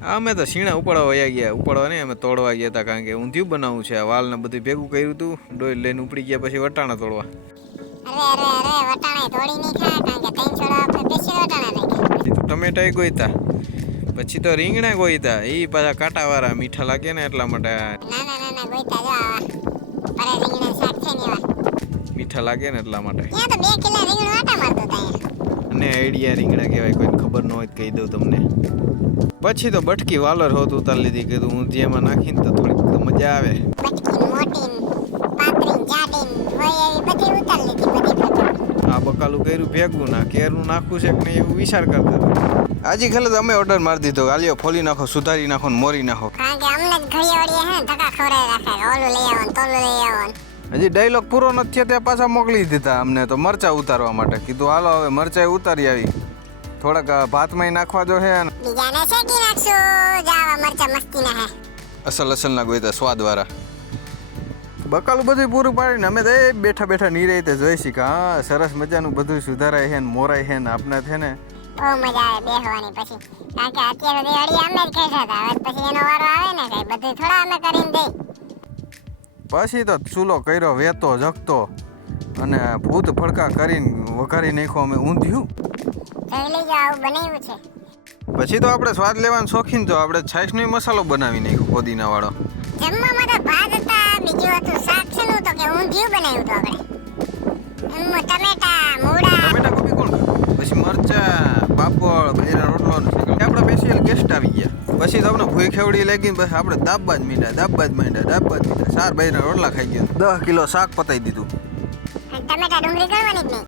અમે તો શીણા ઉપાડવા વયા ગયા, ઉપાડવા નહીં, અમે તોડવા ગયા હતા, કારણ કે ઊંધિયું બનાવવું છે. વાલ ને બધું ભેગું કર્યું હતું, ડોઈ લઈને ઉપડી ગયા, પછી વટાણા તોડવા. અરે વટાણા તોડી નહીં ખા, કારણ કે ત્રણ છોડો આપણે સ્પેશિયલ વટાણા રાખ્યા. ટમેટા ગોઈતા, પછી તો રીંગણા ગોઈતા, એ પાછા કાંટાવાળા મીઠા લાગે ને એટલા માટે. ના ગોઈતા જો આવા પરે રીંગણા શાક છે ને એવા મીઠા લાગે ને એટલા માટે. ત્યાં તો 2 કિલો રીંગણ વાટા મારતો હતા અને આઈડિયા રીંગણા કહેવાય, કોઈને ખબર ન હોય કહી દઉં તમને. પછી તો બટકી વાલર હોત ઉતાર લીધી, કીધું ઊંધિયામાં નાખીને તો થોડીક તો મજા આવે. બટકી મોટી પાતળી જાડી હોય એવી બધી ઉતાર લીધી બધી. આ બકાલું કર્યું ભેગું, ના કેરનું નાખવું છે કે નહીં એવું વિચાર કરતા હતા. આજે ખાલી અમે ઓર્ડર મારી દીધો, ગાલીઓ ફોલી નાખો, સુધારી નાખો ને મોરી નાખો. કારણ કે અમને જ ઘડી ઓડીએ હે ધક્કા ખવડાવી રાખે, ઓલું લઈ આવવાનું તોલું લઈ આવવાનું. હજી ડાયલોગ પૂરો નથી થયો ત્યાં પાછા મોકલી દીધા અમને તો મરચા ઉતારવા માટે. કીધું હાલો હવે મરચાઈ ઉતારી આવી, થોડાક ભાતમાં નાખવા જો હે. બીજાને શેકી નાખશું, જાવા મરચા મસ્તીના હે, અસલના ગોઈતા સ્વાદવાળા. બકાલું બધું પૂરું પાડીને અમે તો બેઠા બેઠા નિરાયતે જોઈશી કે હા સરસ મજાનું બધું સુધારાય છે ને મોરાય છે ને આપના છે ને બહુ મજા આવે બેહવાની. પછી કારણ કે અત્યારે દિવાળી અમે જ ખાતા હતા, હવે પછી એનો વારો આવે ને કઈ બધું થોડા અમે કરીને દઈ. પછી તો ચૂલો કર્યો વેતો જગતો અને ભૂત ફડકા કરીને વઘારી નાખ્યો અમે ઊંધિયું. જોઈ લેજો આવું બનાવ્યું છે. પછી તો આપણે સ્વાદ લેવાનું શોખીન, તો આપણે છાશનો મસાલો બનાવી નાખ્યો પોદીના વાળો. જમવામાં તો ભાત હતા, બીજું હતું શાક છે નું તો કે ઊંધિયું બનાવ્યું તો આપણે. એમાં ટમેટા મૂળા ટમેટા કોબી કોણ ખાય? પછી મરચા પાપડ બૈરા રોટલો આપણા સ્પેશિયલ ગેસ્ટ આવી ગયા. પછી તો આપણે ભૂઈ ખેવડી લાગી, બસ આપણે દાબવા જ માંડ્યા. 4 બૈરા રોટલા ખાઈ ગયા, 10 કિલો શાક પતાવી દીધું. ટમેટા ડુંગળી કરવાની જ નહીં.